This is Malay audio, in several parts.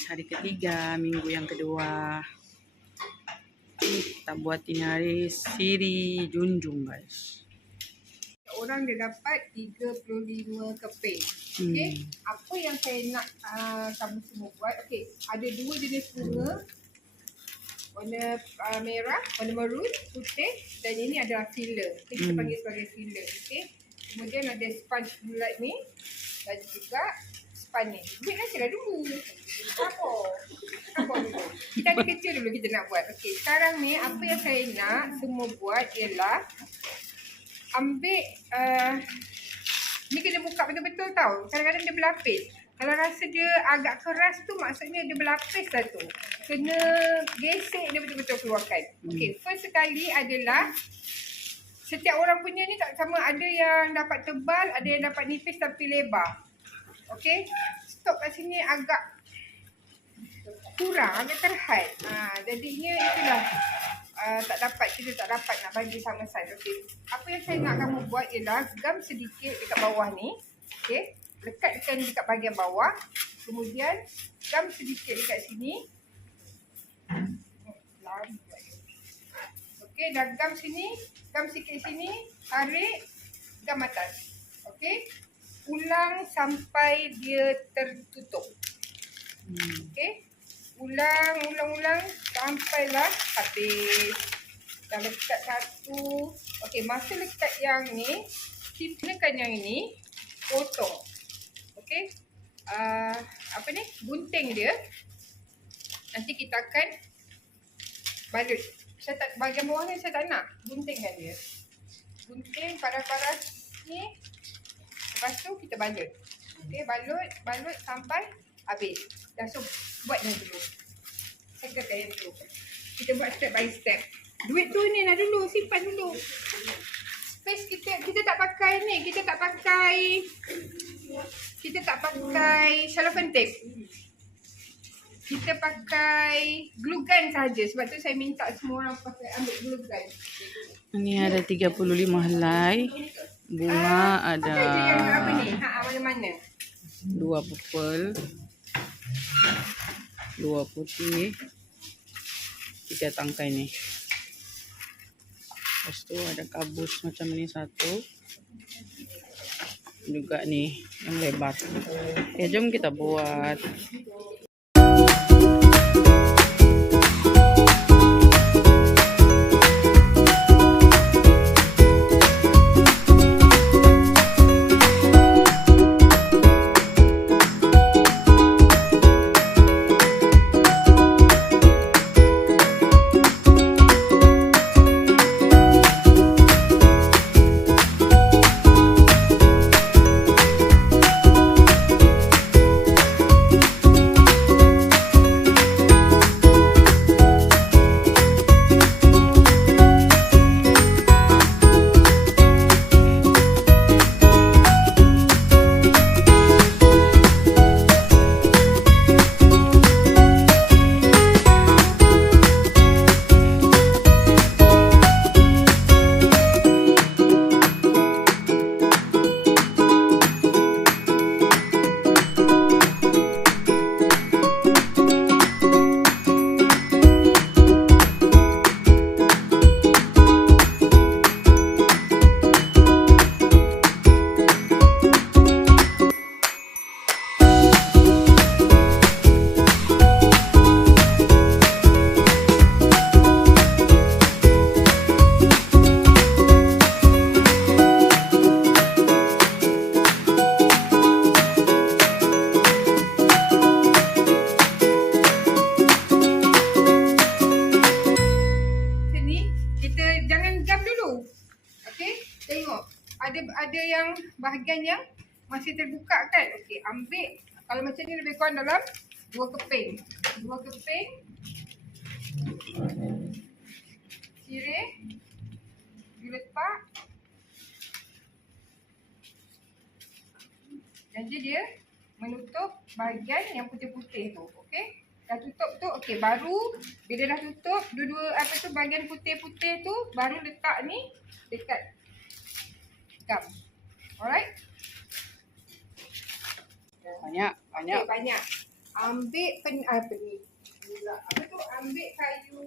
guys, hari ketiga, minggu yang kedua. Kita buat ini hari Siri Junjung guys. Orang dia dapat 35 keping. Okey, apa yang saya nak kamu semua buat? Okey, ada dua jenis bunga. Warna merah, warna maroon, putih, dan ini adalah filler. Kita panggil sebagai filler. Okey. Kemudian ada sponge bulat ni dan juga sponge ni. Buat lah dulu. Apa dulu? Kita ada kecil dulu kita nak buat. Okey, sekarang ni apa yang saya nak semua buat ialah ambil ni kena buka betul-betul tau. Kadang-kadang dia berlapis. Kalau rasa dia agak keras tu maksudnya dia berlapis dah tu. Kena gesek dia betul-betul keluarkan. Okey, first sekali adalah setiap orang punya ni tak sama. Ada yang dapat tebal, ada yang dapat nipis tapi lebar. Okey, stok kat sini agak kurang, agak terhad. Jadinya itulah kita tak dapat nak bagi sama saiz. Okey, apa yang saya nak kamu buat ialah gam sedikit dekat bawah ni. Okey, lekatkan dekat bahagian bawah. Kemudian gam sedikit dekat sini. Okey, dah gam sini, gam sikit sini, tarik, gam atas. Okey, ulang sampai dia tertutup. Okey, ulang sampailah habis. Dah lekat satu. Okey, masa lekat yang ni, tipskan yang ini, potong. Okey, apa ni, gunting dia. Nanti kita akan balut. Saya tak, bahagian bawah ni saya tak nak, guntingkan dia. Gunting paras-paras ni. Lepas tu kita balut. Okey, balut sampai habis. Dah, so buat dah dulu. Saya kata yang tu. Kita buat step by step. Duit tu ni lah dulu, simpan dulu. Space kita tak pakai ni, kita tak pakai cellophane tape. Kita pakai glue gun saja. Sebab tu saya minta semua orang pakai ambil glue gun. Ini ada 35 helai. Bunga ada apa je yang apa ni? Mana-mana. 2 purple, 2 putih, 3 tangkai ni. Lepas tu ada kabus macam ni satu. Juga ni yang lebar. Ya, jom kita buat. Ada yang bahagian yang masih terbuka kan. Okey, ambil kalau macam ni lebih kurang dalam 2 keping. 2 keping. Sirih. Diletak. Jadi dia menutup bahagian yang putih-putih tu. Okey. Dah tutup tu. Okey, baru bila dah tutup dua-dua apa tu bahagian putih-putih tu baru letak ni dekat gam. Alright. Banyak. Okay, banyak. ambil apa ni? Apa tu? Ambil kayu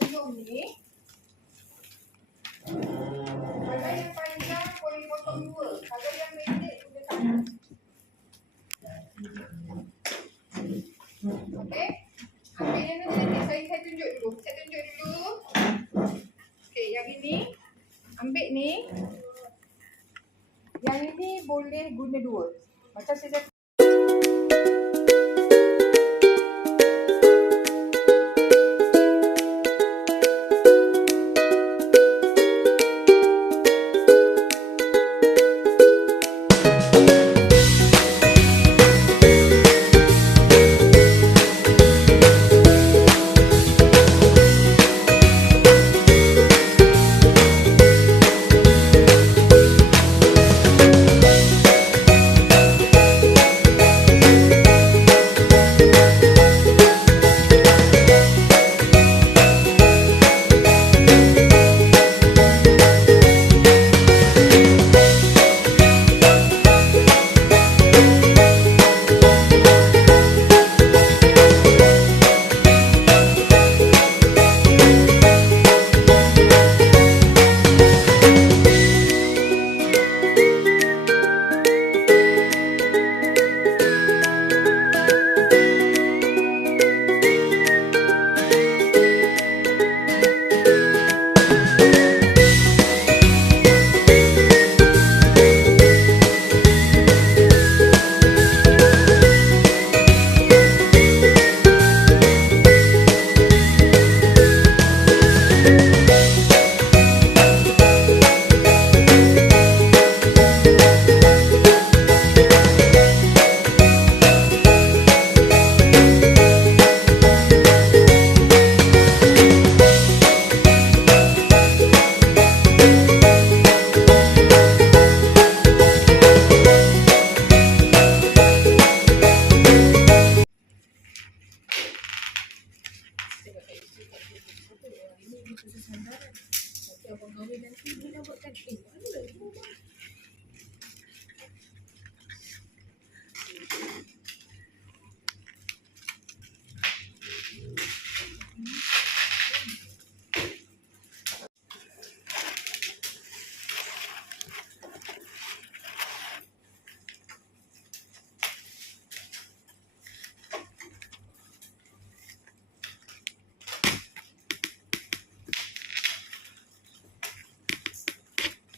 buluh ni. Kalau yang panjang boleh potong 2. Kalau yang pendek boleh 1. Okey. Ambil yang ni nanti saya tunjuk dulu. Saya tunjuk dulu. Okey, yang ini ambil ni. Yang ini boleh guna 2. Macam saya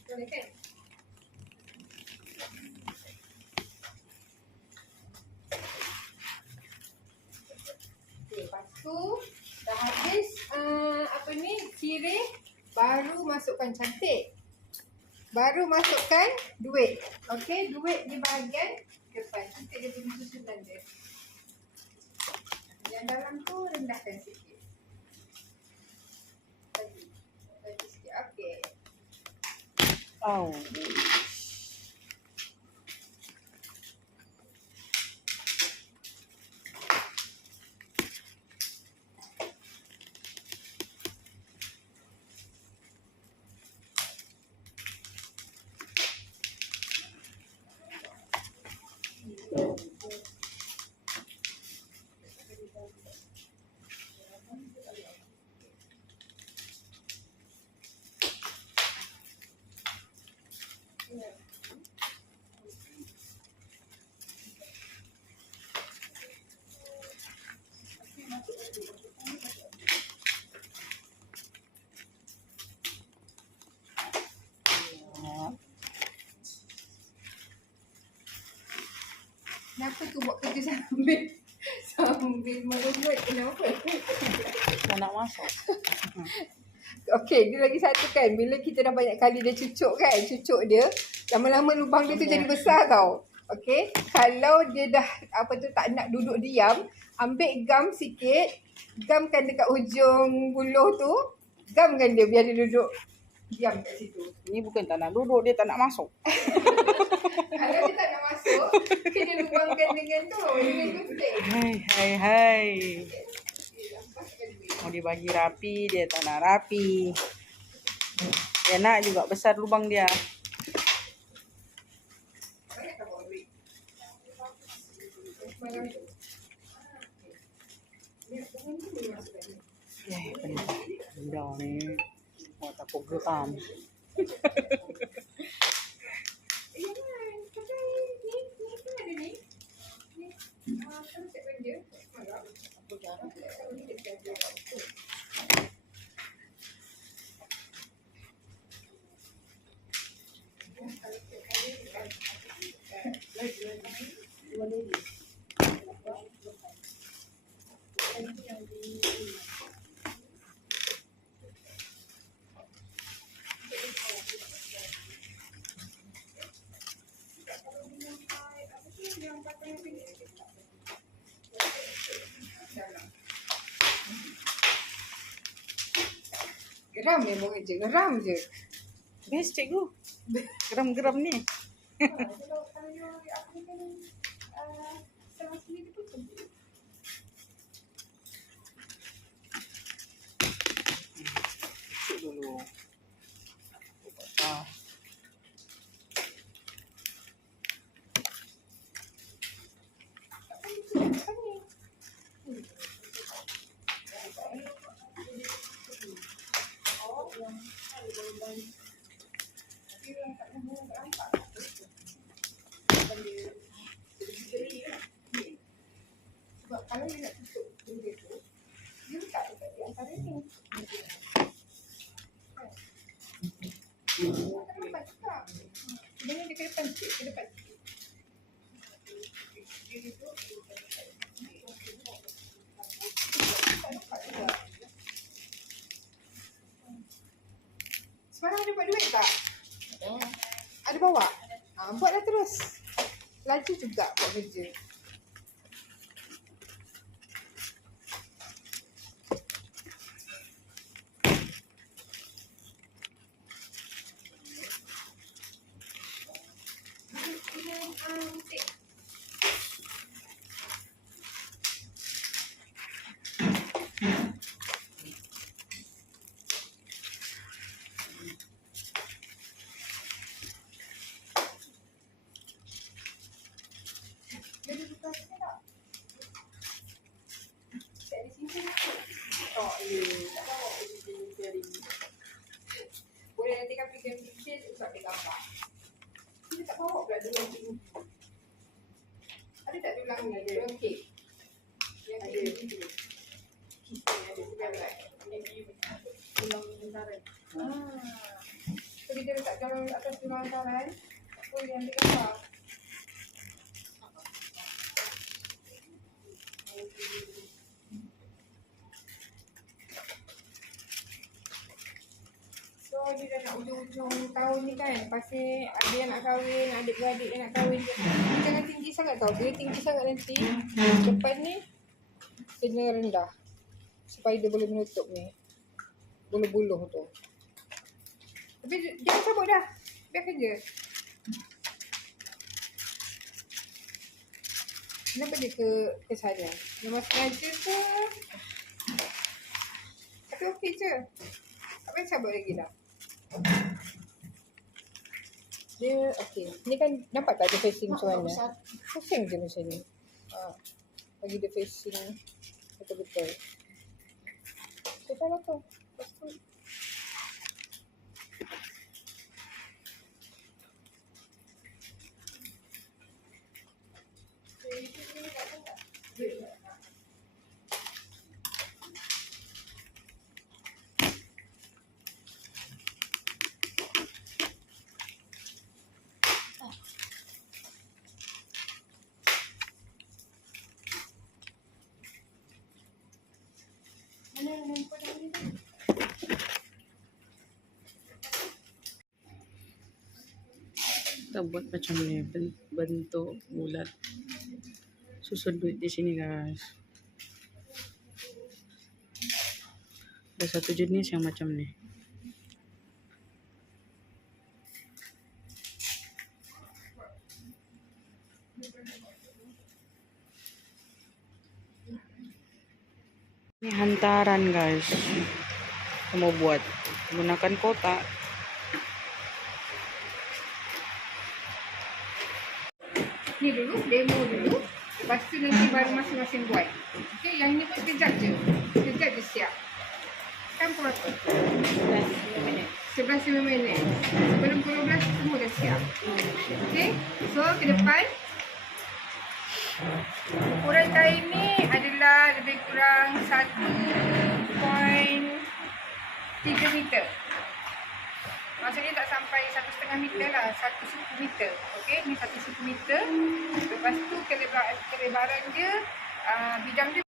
boleh kan? Okay, lepas tu dah habis apa ni, sirih, baru masukkan cantik. Baru masukkan duit. Okey, duit di bahagian depan. Cantik dia punya susunan dia. Yang dalam tu rendahkan sikit. Lagi sikit. Okey. Oh. Kenapa tu buat kerja sambil meremut? Kenapa? Tak nak masuk. Okey, dia lagi satu kan. Bila kita dah banyak kali dia cucuk kan, cucuk dia, lama-lama lubang dia tu jadi besar tau. Okey, kalau dia dah apa tu tak nak duduk diam, ambil gam sikit, gamkan dekat ujung buluh tu, gamkan dia biar dia duduk diam kat situ. Ni bukan tak nak duduk, dia tak nak masuk. Kalau dia tak nak masuk, kena lubangkan dengan tu, dengan gunting. Hai. Mau dibagi rapi, dia tak nak rapi. Dia nak juga besar lubang dia. Banyak tak bawa duit? Semalam tu. Benda ni. Oh, tak aku geram. Jangan. Pakai ni kan ada ni. Ni. Kan set benda. Malam. Aku jarang. Kalau ni dia ada. Geram memang je, geram je. Best cikgu. Geram-geram ni. Kalau aku ni kan salah sendiri tu pun. Cuk dulu. Ah. Sebab kalau dia nak tutup benda tu, dia letak dekat di antara ni. Tak nampak tak? Sebenarnya dia kena pancit ke depan sikit. Dia duduk, tak nampak juga. Sekarang ada buat duit tak? Ada bawa? Buatlah terus. Laju juga buat kerja. Boleh nanti kan pergi picture sebab dia gambar. Kita tak bawa pula dulang cikgu. Ada tak dulang ni? Dulang kek? Yang ada. Kita ada sebelah. Dulang hantaran. Jadi dia letak dalam atas dulang hantaran. Boleh ambil gambar. So dia dah nak ujung-ujung tahun ni kan. Pasti ada yang nak kahwin, adik-beradik yang nak kahwin. Dia jangan tinggi sangat tau. Bila tinggi sangat nanti, depan ni kena rendah. Supaya dia boleh menutup ni buluh-buluh tu. Tapi jangan cabut dah. Biarkan je. Kenapa dia ke sana? Memang sengaja ke? Tapi okey je. Tak payah cabut lagi dah. Dia okey. Ni kan nampak tak dia facing macam mana? Pusing je macam ni. Bagi dia facing betul-betul. Kita lah tu. Lepas tu. Kita buat macam ni, bentuk bulat. Susun duit di sini guys. Ada satu jenis yang macam ni. Ini hantaran guys. Kita mau buat gunakan kotak. Ni dulu, demo dulu. Lepas tu nanti baru masing-masing buat. Okey, yang ni pun sekejap je. Sekejap je siap. Kan pukul berapa? 11 minit. Sebelum pukul 12 semua dah siap. Okey, so ke depan. Ukuran kain ni adalah lebih kurang 1.3 meter. Maksudnya tak sampai 1,5 meter lah, 1 meter. Okey, ni 1 meter. Lepas tu kelebaran dia, bidang dia